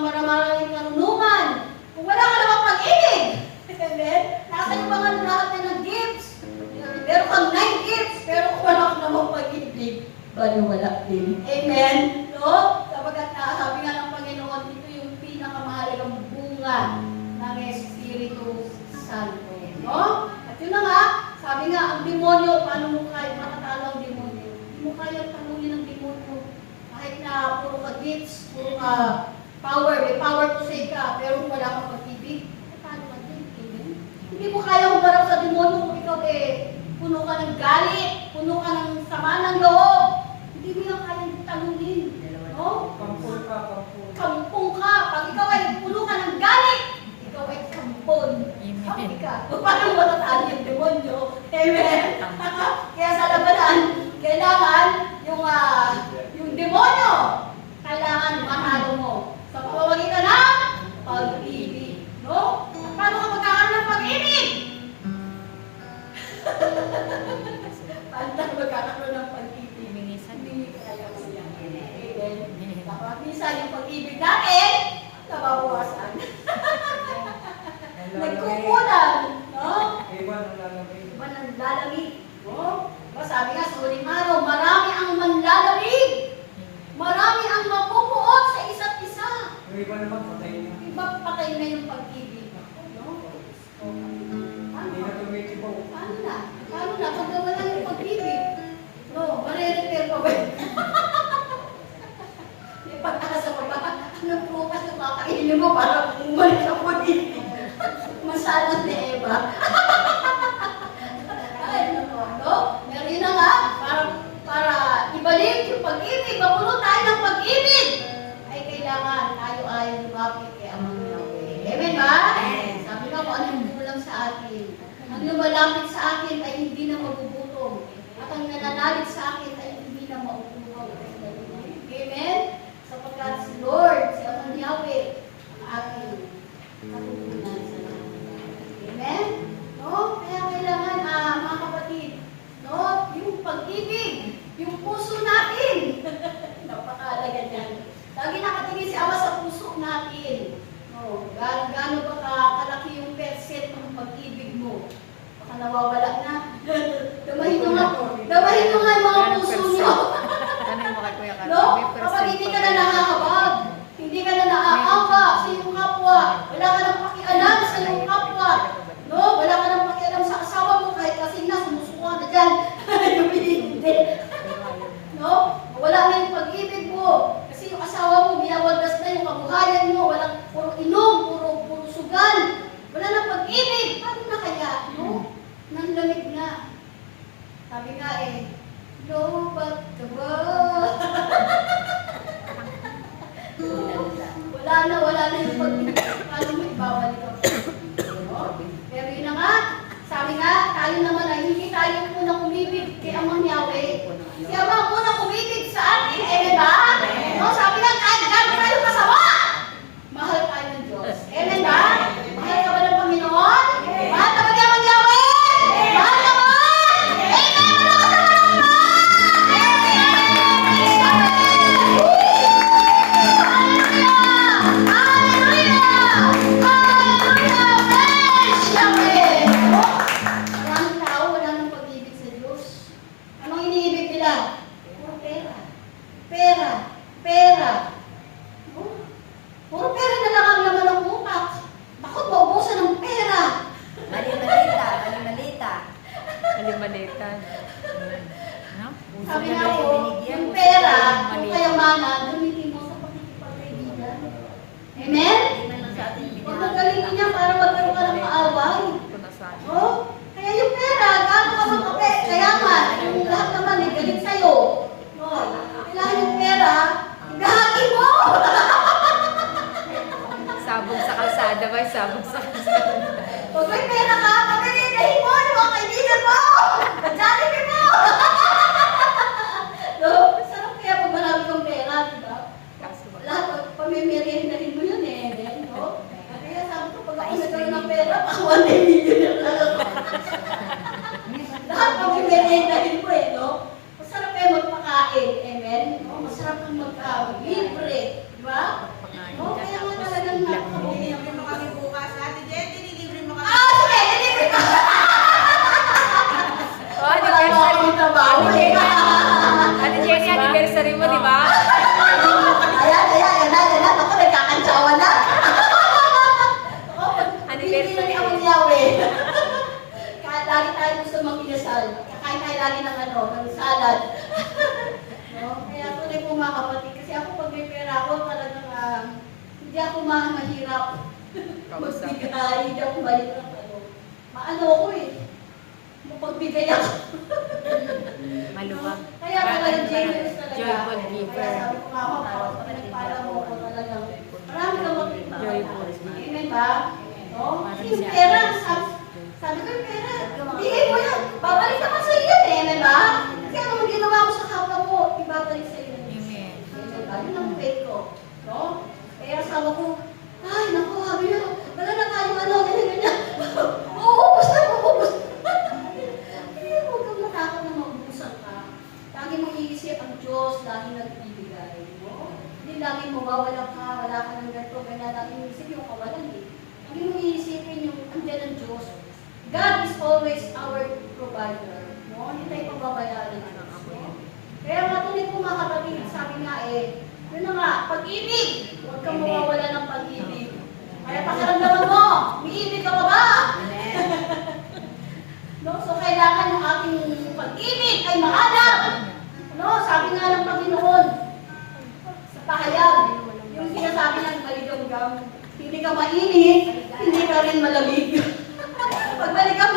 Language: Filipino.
maramaraming karunungan, kung wala ka namang pag-ibig, amen? Nasa yung mga lahat ng gifts. Meron kang 9 gifts, pero kung wala ka namang pag-ibig, wala din. Amen? No? Sabagat sabi nga ng Panginoon, ito yung pinakamahalagang bunga ng Espiritu Santo. No? At yun na nga, sabi nga, ang demonyo, paano mo kaya matatalo ang demonyo? Hindi mo kaya tanungin ng demonyo. Kahit na puro ka gifts, puro ka power, may power to say ka, pero kung wala kang pag-ibig, paano ka din? Amen? Hindi mo kaya humarap sa demonyo kung ikaw puno ka ng galit, puno ka ng sama ng loob. Hindi mo yung kayang tanungin. No? Kampong ka. Kampong ka. Pag ikaw ay puno ka ng galit, ikaw ay kampon. Kampi ka. Paano matatalo yung demonyo? Amen? Kaya sa labanan, kailangan yung demonyo, kailangan matalo mo. Sa pamamagitan ng pag-ibig. No? At paano ka magkakaroon ng pag-ibig? Paano ka magkakaroon ng pag-ibig? Hindi kaya mo yan. Amen? Kapag minsan yung pag-ibig natin, nababawasan. Nagkukulang. No? Iba nang lalamig. Iba nang lalamig. No? Diba sabi nga sa huling araw, marami ang manlalamig. Marami ang mapupuot sa isa't isa. Yung iba naman patay na. Iba patay na yung pag-ibig. No? Hindi na tumikibaw. Paano na? Paano na? Pag wala yung pag-ibig. No? Mare-repair pa ba? May pag-asa pa ba? Anong prupas na kakainin mo para umalik ang pag-ibig? Masalat ni Eva. Ay, no? Meron na nga, para ibalik yung pag-ibig, mapuno tayo ng pag-ibig, ay kailangan tayo ay lumapit kay Amang Yahweh. Amen ba? Sabi nga kung anong kulang sa atin. Ang lumalapit sa akin ay hindi na magugutom. At ang nananalig sa akin ay hindi na mauuhaw. Amen? Sapagkat si Lord, si Amang Yahweh, ang ating katutunan sa lahat. Amen? No? Kaya kailangan, mga kapatid, no? Yung pag-ibig, yung puso natin. Napakalaga niyan. Lagi nakatingin si Ama sa puso natin. No? Gaano ba kalaki yung percent ng pag-ibig mo? Baka nawawala na. Damahin nyo nga yung mga puso nyo. No? Kapag hindi ka na nakakabag, hindi ka na naaangka sa iyong kapwa, wala ka nang pakialam sa iyong kapwa, no? Wala ka nang pakialam sa asawa mo kahit kasi na sumusuka na dyan. Hindi. No? Wala na yung pag-ibig mo. Kasi yung asawa mo, binawagas na yung kabuhayan mo, walang puro inom, puro sugal. Wala nang pag-ibig. Paano na kaya? No? Nanlamig na. Sabi nga lobat ka ba? Wala na yung pag-ibig. Paano mo ibabalik ang pag-ibig? No? Pero yun na nga, sabi nga, tayo naman ay hindi tayo unang umibig kay Amang Yahweh. Si Amang unang umibig sa atin, ba? No? Sabi nga, kahit gano'n tayo kasama, mahal tayo ng Diyos. Ba? Mahal ka ba ng Panginoon? Mahal ka ba ni Amang Yahweh? Mahal ka ba? Pera. Puro pera na lang ang laman ng utak. Bakit maubusan ng pera? Mali-malita. No? Sabi nga po, yung pera, yung kayamanan, gamitin mo sa pakikipagkaibigan. Amen? Huwag magalitin niya para magkaroon ka ng kaaway. Oh? Kaya yung pera, gaano ka kayaman, yung lahat naman ay galit sa'yo. No? Kailangan yung pera, ibahagi mo! Sabog sa kalsada ba? Sabog sa kalsada. Pag may pera ka, pagkaligahin mo, yung mga kaibigan mo! Jollibee mo! No? Sarap kaya pag marami kang pera, diba? Lahat, pamimirihindahin mo yun no? Kaya sabi ko, pag ako nagkaroon ng pera, ako 1 million lang ako. Lahat pamimirihindahin mo no? Masarap kayo magpakain, amen? No? Masarap kang mag-libre, diba? No? Kaya anniversary mo, di ba? Ayan na. Ako, nagkakantsawan na. Ako, Anniversary. hindi na ni Yahweh. Kahit lagi tayo gusto mag-inasal. Kakain tayo lagi ng ng salad. No? Kaya tunay po mga kapatid, kasi ako pag may pera ako, talagang hindi ako mahirap. Magbigay, hindi ako mahirap. Maano ako eh. Mapagbigay ako. Maluwag. Kaya talagang generous talaga. Joyful giver. Kaya sabi ko nga ako, pinagpala mo ako talagang marami kang makita. Joyful. Amen ba? No? Kasi yung pera, sabi ko yung pera, bigay mo yan. Babalik naman sa iyo eh. Amen ba? Kasi ano ang ginawa ko sa kapwa mo, ibabalik sa iyo. Amen. Amen ba? Yun ang faith ko. No? Kaya sabi ko, ay, naku, sabi niyo, wala na tayo ganyan. Uubos na. Kaya huwag kang matakot na maubusan ka. Lagi mong iisip ang Diyos, lagi nagbibigay. No? Hindi lagi mawawala ka, wala ka ng ganito, ganyan. Lagi mong iisip yung kawalan eh. Lagi mong iisipin yung andyan ng Diyos. God is always our provider. No? Hindi tayo pababayaan ng Diyos. No? Kaya nga tunay po mga kapatid, sabi nga yun na nga, pag-ibig. Huwag kang mawawala ng pag-ibig. Kaya pakiramdaman mo, umiibig ka pa ba? No? So, kailangan yung ating pag-ibig ay mahanap. No? Sabi nga ng Panginoon, sa pahayag, yung sinasabi ng maligamgam, hindi ka mainit, hindi ka rin malamig. Pag maligam